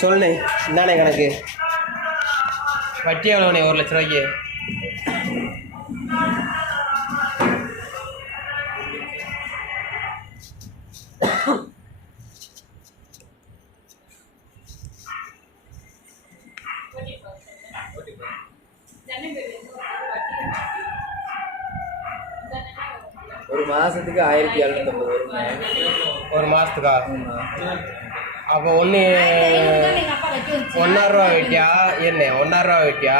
சொல்லுண்ணே, என்னண்ணே கணக்கு? வட்டி எவ்வளோண்ணே? 1 லட்ச ரூபாய்க்கு. ஒரு மாசத்துக்கு 1750 வருங்க. ஒரு மாசத்துக்கா? அப்போ 1,500 ரூபா வெட்டியா? என்ன 1,500 ரூபா வெட்டியா?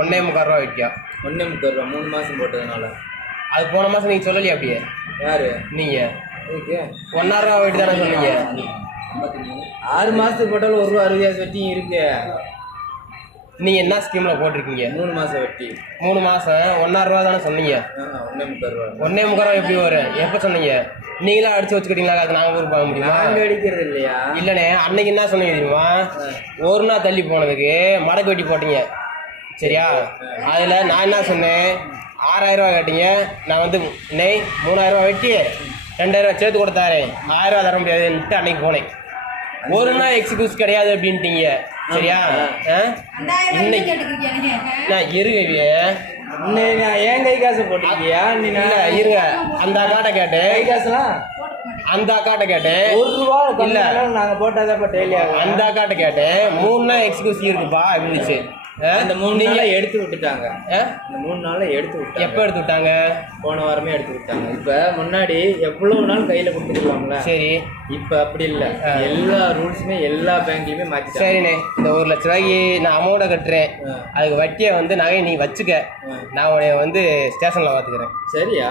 1,350 ரூபா வெட்டியா? 1,350 ரூபா 3 மாசம் போட்டதுனால. அது போன மாசம் நீங்க சொல்லலையா? அப்படியே யாரு நீங்க 1,500 ரூபா வெட்டி தானே சொன்னீங்க? 6 மாசத்துக்கு போட்டாலும் 1 ரூபா 60 காசு வெட்டியும் இருக்கு. நீங்க என்ன ஸ்கீம்ல போட்டிருக்கீங்க? 3 மாசம் வெட்டி. 3 மாசம் 1,500 ரூபா தானே சொன்னீங்க? 1,350 ரூபா. 1,350 ரூபா எப்படி வரும்? எப்போ சொன்னீங்க? நீங்களா அடிச்சு வச்சுக்கிட்டீங்களா? அது நாங்கள் ஊருக்கு பார்க்க முடியுமா? நாங்கள் அடிக்கிறது இல்லையா? இல்லைண்ணே, அன்னைக்கு என்ன சொன்னீங்க தெரியுமா? 1 நாள் தள்ளி போனதுக்கு மடக்கு வெட்டி போட்டீங்க, சரியா? அதில் நான் என்ன சொன்னேன்? 6,000 ரூபா கேட்டீங்க. நான் வந்து 3,000 ரூபா வெட்டி 2,000 ரூபா சேர்த்து கொடுத்தாரு. 1000 ரூபா தர முடியாதுன்ட்டு அன்னைக்கு போனேன். 1 நாள் எக்ஸ்கியூஸ் கிடையாது அப்படின்ட்டீங்க, சரியா? இன்னைக்கு நான் இருங்க, ஏன் கை காசு போட்டிருக்கியா? நீ நல்லா இருங்க. அந்த அக்காட்ட கேட்டேன், கை காசுலாம் அந்த அக்காட்ட கேட்டேன். 1 ரூபா இல்ல நாங்க போட்டாதான் டெய்லி ஆகும். அந்த அக்காட்ட கேட்டேன், 3 நாள் எக்ஸ்கியூஸ் இருக்குப்பா இருந்துச்சு. அந்த 3 நாளை எடுத்து விட்டுட்டாங்க. இந்த 3 நாளை எடுத்து விட்டாங்க. எப்போ எடுத்து விட்டாங்க? போன வாரமே எடுத்து விட்டாங்க. இப்ப முன்னாடி எவ்வளவு நாள் கையில கொடுத்துருவாங்களா? சரி, இப்ப அப்படி இல்ல. எல்லா ரூல்ஸுமே எல்லா பேங்க்லயுமே மாத்தி. சரிண்ணே, இந்த 1 லட்ச ரூபாய்க்கு நான் அமௌண்ட்டை கட்டுறேன். அதுக்கு வட்டியை வந்து நகையை நீ வச்சுக்க, நான் உன்னை வந்து ஸ்டேஷன்ல பாத்துக்கிறேன், சரியா?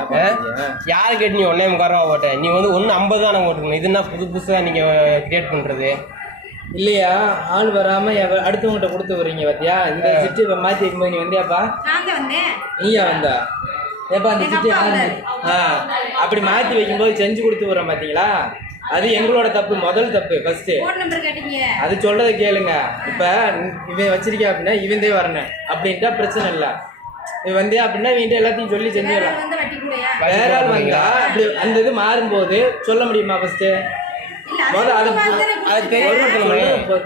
யாரு கேட்டு நீ 1,350 ரூபா போட்டேன்? நீ வந்து 1,50 தானே போட்டுக்கணும். இதுன்னா புதுசா நீங்க கிரியேட் பண்றது இல்லையா? ஆள் வராம அடுத்தவங்கிட்ட கொடுத்து வரீங்க பாத்தியா? இந்த சிட்டி இப்ப மாத்தி வைக்கும்போது நீ வந்தியாப்பா? நீயா வந்தா? ஏப்பா அந்த சிட்டி அப்படி மாத்தி வைக்கும்போது செஞ்சு கொடுத்து வரோம் பாத்தீங்களா? அது எங்களோட தப்பு, முதல் தப்பு. ஃபர்ஸ்ட் அது சொல்றதை கேளுங்க. இப்ப இவன் வச்சிருக்கா அப்படின்னா இவந்தே வரணும் அப்படின்ட்டா பிரச்சனை இல்லை. இவன் வந்தியா அப்படின்னா இவன்ட்டு எல்லாத்தையும் சொல்லி செஞ்சிடலாம். வேற ஆள் வந்தா அப்படி அந்த இது மாறும்போது சொல்ல முடியுமா? ஃபர்ஸ்ட்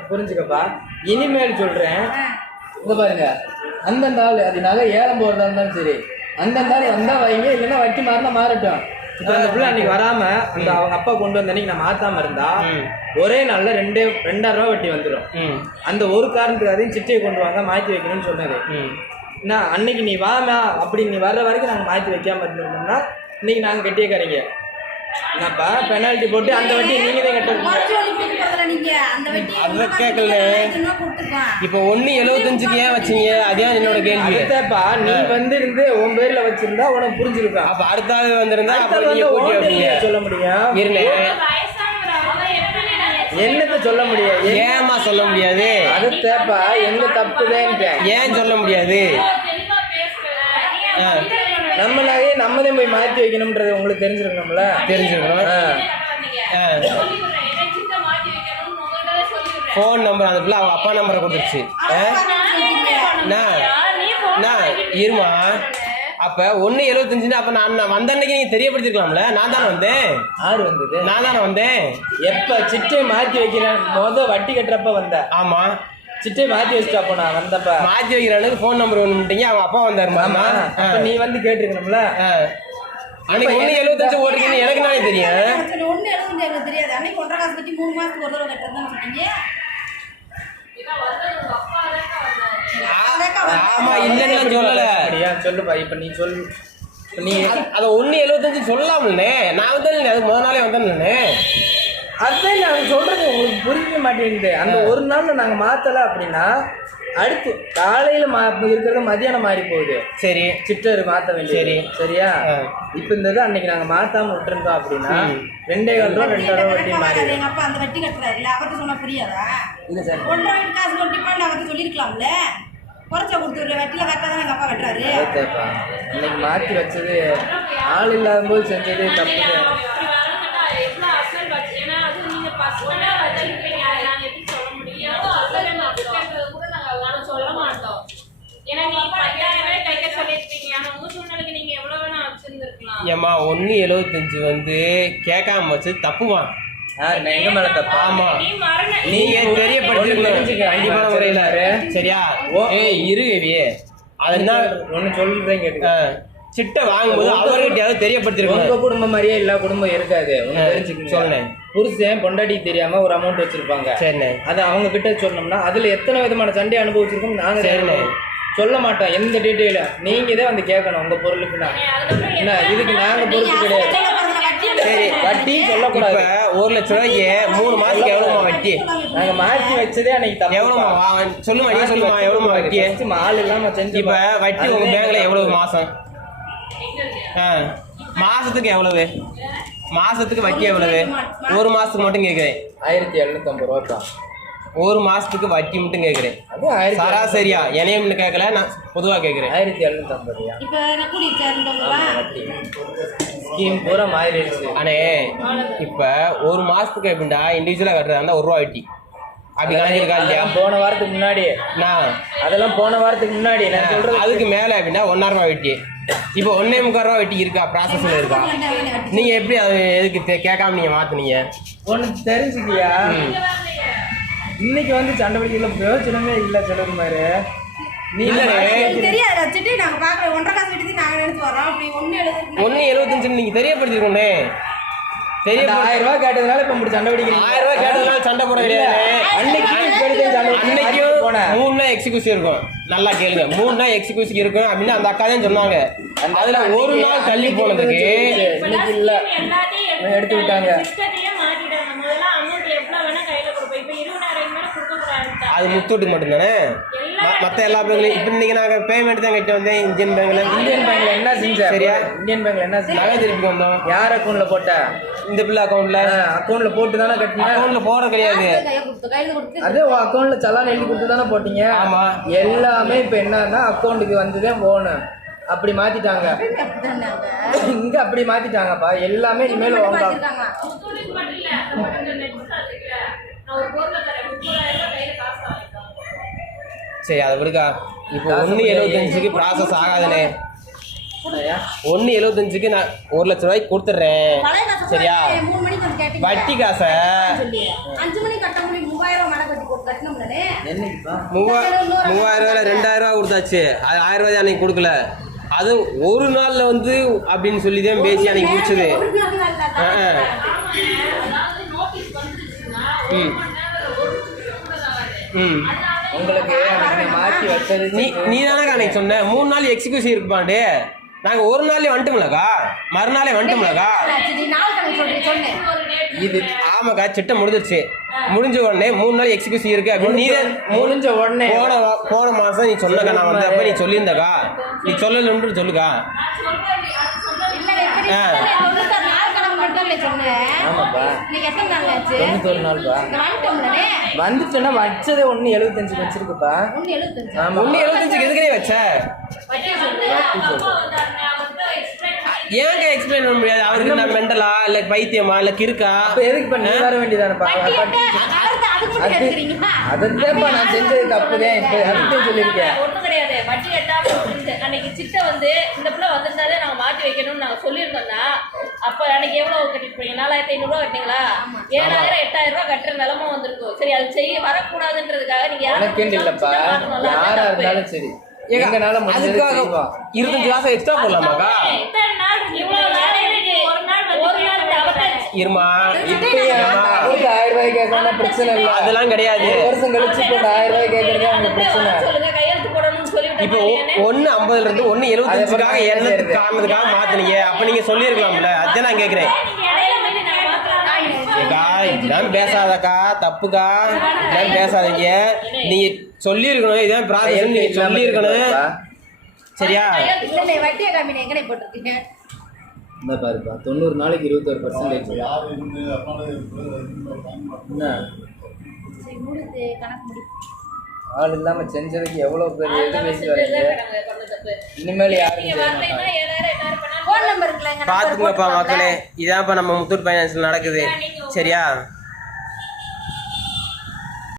புரிஞ்சுக்கப்பா. இனிமேல் சொல்றேன், இங்க பாருங்க, அந்தந்த ஆள் அது நகை ஏலம் போறதா இருந்தாலும் சரி, அந்தந்த ஆள் வந்தா வைங்க, இல்லைன்னா வட்டி மாறினா மாறட்டும். இப்ப அந்த பிள்ளை அன்னைக்கு வராம அந்த அவங்க அப்பா கொண்டு வந்த அன்னைக்கு நான் மாத்தாம இருந்தா ஒரே நாள்ல 2,000 ரூபா வட்டி வந்துடும். அந்த ஒரு காரணத்துக்கு அதையும் சிட்டையை கொண்டு வாங்க மாத்தி வைக்கணும்னு சொன்னது. நான் அன்னைக்கு நீ வாமா அப்படி நீ வர்ற வரைக்கும் நாங்க மாத்தி வைக்காம இருந்தோம்னா இன்னைக்கு நாங்க கட்டியக்காரங்க. என்னப்பா பெனால்ட்டி போட்டு அந்த வட்டி நீங்க தான் கட்டணும். அத கேட்கல. இப்போ 1,75க்கு ஏன் வச்சீங்க? அதே என்னோட கேள்வி. அடுத்தப்பா நீ வந்து இருந்து உன் பேர்ல வச்சிருந்தா உனக்கு புரிஞ்சிருக்கும். அப்ப அடுத்த ஆள் வந்திருந்தா சொல்ல முடியும். இருந்தே என்னத்த சொல்ல முடியாது? ஏமா சொல்ல முடியாது? அடுத்தப்பா எங்க தப்புதான் ஏன் சொல்ல முடியாது? நம்மளாவே நம்மளே போய் மாற்றி வைக்கணும்ன்றது உங்களுக்கு தெரிஞ்சிருக்கணும்ல? தெரிஞ்சிருக்கணும். ஃபோன் நம்பர் அந்த பிள்ளை அவங்க அப்பா நம்பரை கொடுத்துருச்சு. இருமா, அப்ப 1,75 அப்ப நான் வந்த அன்னைக்கு நீங்க தெரியப்படுத்திருக்கலாம்ல? நான் தானே வந்தேன். யாரு வந்தது? நான் தானே வந்தேன். எப்ப சிட்டை மாற்றி வைக்கிறேன் வட்டி கட்டுறப்ப வந்த? ஆமா, சிட்டை மாற்றி வச்சுட்டாப்போ நான் வந்தப்ப மாற்றி வைக்கிறானுக்கு ஃபோன் நம்பர் ஒன்றுட்டீங்க. அவன் அப்பா வந்தாரு. நீ வந்து கேட்டுருக்கணும்ல? அன்னைக்கு 1,75 ஓட்டுறீங்கன்னு எனக்கு நானே தெரியும். ஆமா, இல்லன்னு சொல்லல. சொல்லுப்பா. இப்ப நீ சொல்லு. நீ அதை 1,75 சொல்லலாம்லண்ணே. நான் வந்தேன், அதுக்கு முதல் நாளே வந்தேன்லண்ணே. அதுதான் நான் சொல்றது உங்களுக்கு புரிய மாட்டேங்குது. அந்த ஒரு நாள்ல நாங்க மாத்தல அப்படின்னா அடுத்து காலையில இருக்கிறது மதியானம் மாறி போகுது. சரி, சிட்டர் மாத்த வேண்டியது. சரி, சரியா? இப்ப இந்த இது அன்னைக்கு நாங்க மாத்தாம விட்டுருந்தோம் அப்படின்னா 2.25 ரூபா 2 ரூபா வட்டி மாறி. எங்க அப்பா அந்த வட்டி கட்டுறாருல்ல, அவர்கிட்ட சொன்னா புரியாதா? இல்ல சார், 1 ரூபா காசு கொட்டிப்பான்னு அவர்கிட்ட சொல்லிருக்கலாம்ல. குறைச்சா கொடுத்துருல, வட்டியில கரெக்டா தான் எங்க அப்பா கட்டுறாரு. இன்னைக்கு மாத்தி வச்சது ஆள் இல்லாத போது செஞ்சது தப்பு. ஏம்மா 1.75 வந்து கேட்காம வச்சு தப்புவான். எங்க மேல தப்பா? ஆமா, நீங்க தெரியப்படுத்திருக்கீங்க கண்டிப்பான முறையில. சரியா? இருவியே அதுதான் ஒண்ணு சொல்றேன் கேட்டுக்க. சிட்டை வாங்கும்போது அவர்கிட்டயாவது தெரியப்படுத்திருக்கோம். உங்க குடும்பம் மாதிரியே எல்லா குடும்பம் இருக்காது. சொன்னேன், புருஷன் பொண்டாட்டிக்கு தெரியாம ஒரு அமௌண்ட் வச்சிருப்பாங்க. சரிண்ணே. அதை அவங்க கிட்ட சொன்னோம்னா அதுல எத்தனை விதமான சண்டை அனுபவிச்சிருக்கோம் நாங்க சொல்ல மாட்டோம். எந்த டீட்டெயில நீங்க தான் வந்து கேட்கணும். உங்க பொருளுக்குன்னா என்ன, இதுக்கு நாங்க பொறுப்பு கிடையாது. சரி, வட்டி சொல்லக்கூடாது. 1 லட்சம் ரூபாய்க்கு 3 மாசத்துக்கு எவ்வளவுமா வட்டி? நாங்க மாற்றி வச்சதே அன்னைக்கு எவ்வளவுமா? சொல்லுமா, நீ சொல்லுமா எவ்வளவுமா வட்டி? ஆள் இல்லாம செஞ்சு. இப்ப வட்டி உங்க பேங்க்ல எவ்வளவு மாசம்? மாசத்துக்கு எவ்வளவு? மாசத்துக்கு வட்டி எவ்வளவு? 1 மாசத்துக்கு மட்டும் கேட்கிறேன். 1750 ரூபா. 1 மாசத்துக்கு வட்டி மட்டும் கேட்கிறேன். சராசரியா என்னையும் கேட்கல, நான் பொதுவா கேட்கிறேன். 1750. இப்ப நான் கூடி சேர்ந்தோம்ல, ஸ்கீம் பூரா மாறிடுச்சு. அண்ணே, இப்ப 1 மாசத்துக்கு எப்படின்னா இண்டிவிஜுவலா கட்டுறதா 1 ரூபா வட்டி அப்படி கணக்கிருக்கா இல்லையா? போன வாரத்துக்கு முன்னாடி அதெல்லாம் போன வாரத்துக்கு முன்னாடி நான் சொல்றது. அதுக்கு மேல எப்படின்னா 1.5 ரூபா வட்டி. இப்போ 1.25 ரூபா வட்டி இருக்கா? ப்ராசஸ்ல இருக்கா? நீங்க எப்படி அது எதுக்கு கேட்காம நீங்க மாத்துனீங்க? ஒண்ணு தெரிஞ்சுக்கியா, இன்னைக்கு வந்து சண்டை பிடிக்கல பிரயோஜனமே இல்ல. சொல்லுங்க மாதிரி நீ தெரியாது வச்சுட்டு நாங்க பாக்குறோம். 1.5 காசு எடுத்து நாங்க நினைச்சு வரோம். அப்படி 1.75 நீங்க தெரியப்படுத்திருக்கோண்ணே. 1000 ரூபாய் கேட்டதுனால இப்ப இப்படி சண்டை பிடிக்கிறீங்க. 1000 ரூபாய் கேட்டதுனால சண்டை போட கிடையாது. அன்னைக்கும் 3 நாள் எக்ஸிக்யூஷன் இருக்கும். நல்லா கேளுங்க, 3 நாள் எக்ஸிக்யூஷன் இருக்கும் அப்படின்னு அந்த அக்கா தான் சொன்னாங்க. அதுல 1 நாள் தள்ளி போனதுக்கு இன்னைக்கு இல்ல எடுத்து விட்டாங்க. அது முத்தூட்டுக்கு மட்டும்தானே, மற்ற எல்லா பேங்க்லையும். இப்போ இன்னைக்கு நாங்கள் பேமெண்ட் தான் கட்டி வந்தேன். இந்தியன் பேங்க்ல என்ன செஞ்சேன்? சரியா? இந்தியன் பேங்க்ல என்ன செஞ்சேன்? நகை திருப்பி வந்தோம். யார் அக்கௌண்ட்ல போட்ட? இந்த பிள்ளை அக்கௌண்ட்ல போட்டு தானே கட்டினீங்க. அக்கௌண்ட்ல போட கிடையாது. அதே அக்கௌண்ட்ல சலான் எழுதி கொடுத்து தானே போட்டீங்க. ஆமா, எல்லாமே இப்ப என்னன்னா அக்கௌண்ட்டுக்கு வந்துதான் போகணும். அப்படி மாத்திட்டாங்க. இங்க அப்படி மாத்திட்டாங்கப்பா. எல்லாமே இனிமேல் சரி, அதை விடுக்கா. இப்போ 1.75க்கு ப்ராசஸ் ஆகாதுண்ணே. 1.75க்கு நான் 1 லட்சம் ரூபாய்க்கு கொடுத்துட்றேன். சரியா? வட்டி காசை 5 மணி கட்ட முடியும். 3000 ரூபாய் மடக்கு வட்டி கட்டணும்னே. 3000 ரூபாயில 2000 ரூபா கொடுத்தாச்சு. அது 1000 ரூபாய் அன்னைக்கு கொடுக்கல. அது ஒரு நாள்ல வந்து அப்படின்னு சொல்லி தான் பேசி அன்னைக்கு முடிச்சது. உங்களுக்கு மாற்றி வச்சது நீ தானே அன்னைக்கு சொன்ன 3 நாள் எக்ஸிக்யூஷன் இருக்குப்பாண்டு. நாங்க 1 நாள்லயே வந்துட்டோம்லக்கா, மறுநாளே வந்துட்டோம்லக்கா. இது ஆமாக்கா, சிட்டை முடிஞ்சிருச்சு. முடிஞ்ச உடனே 3 நாள் எக்ஸிக்யூஷன் இருக்கு அப்படின்னு நீ முடிஞ்ச உடனே போன மாசம் நீ சொன்னக்கா. நான் வந்தப்ப நீ சொல்லியிருந்தக்கா, நீ சொல்லலன்னு சொல்லுக்கா. வந்துட்டேன்னா வச்சதே 1.75 வச்சிருக்குப்பா. 1.75 எதுக்கே வச்ச? ஏங்க எக்ஸ்பிளைன் பண்ண முடியாது? அவருக்கு நான் மெண்டலா இல்ல பைத்தியமா இல்ல கிறுக்கா? எதுக்கு பண்ணி வர வேண்டியதானப்பா? அதான் நான் செஞ்சது தப்புதான். இப்ப அதுதான் சொல்லியிருக்கேன். ஒண்ணும் கிடையாது. வட்டி கட்டாம அன்னைக்கு சிட்டை வந்து இந்த பிள்ளை வந்திருந்தாலே நாங்க மாற்றி வைக்கணும்னு நாங்க சொல்லியிருந்தோம்னா அப்ப அன்னைக்கு எவ்வளவு கட்டிருப்பீங்க? 4500 ரூபா கட்டிங்களா? 7000 8000 ரூபாய் கட்டுற நிலமா வந்திருக்கும். சரி, அது செய்ய வரக்கூடாதுன்றதுக்காக நீங்க இல்லப்பா, யாரா இருந்தாலும் சரி எங்கனால அதுக்காக 25 காசு எக்ஸ்ட்ரா போடலாமாக்கா? இருமா, 1000 ரூபாய் கேட்கணும் பிரச்சனை இல்லை. அதெல்லாம் கிடையாது. வருஷம் கழிச்சு 1000 ரூபாய் கேட்கறது அவங்க பிரச்சனை. இப்போ 1.50ல இருந்து 1.75க்காக என்னத்துக்கு காரணத்துக்காக மாத்தினீங்க? அப்ப நீங்க சொல்லியிருக்கலாம்ல. அதான் நான் கேட்கிறேன். இதெல்லாம் பேசாதக்கா, தப்புக்கா, இதெல்லாம் பேசாதீங்க. நீங்க சொல்லியிருக்கணும், இதான் ப்ராசஸ் நீங்க சொல்லியிருக்கணும். சரியா? இல்ல வட்டியை கம்மி எங்கனே போட்டிருக்கீங்க. இந்த பாருப்பா 90 நாளைக்கு 21%. என்ன சரி முடிச்சு கணக்கு முடி. ஆள் இல்லாம செஞ்சதுக்கு எவ்வளவு பெரிய இது ஆள் பேசி செஞ்சதுதான் வரீங்க. நாங்க பண்ண தப்பு. இனிமேல் யாரும் நீங்க செய்ய வரலைன்னா மாட்டாங்க. 7000 8000 பண்ணாலும் ஃபோன் நம்பர் இருக்குல்ல எங்க நம்பர் பாத்துங்கப்பா போட்டு மக்களே, இதான்ப்பா நம்ம முத்தூட் ஃபைனான்ஸ்ல நடக்குது. சரியா?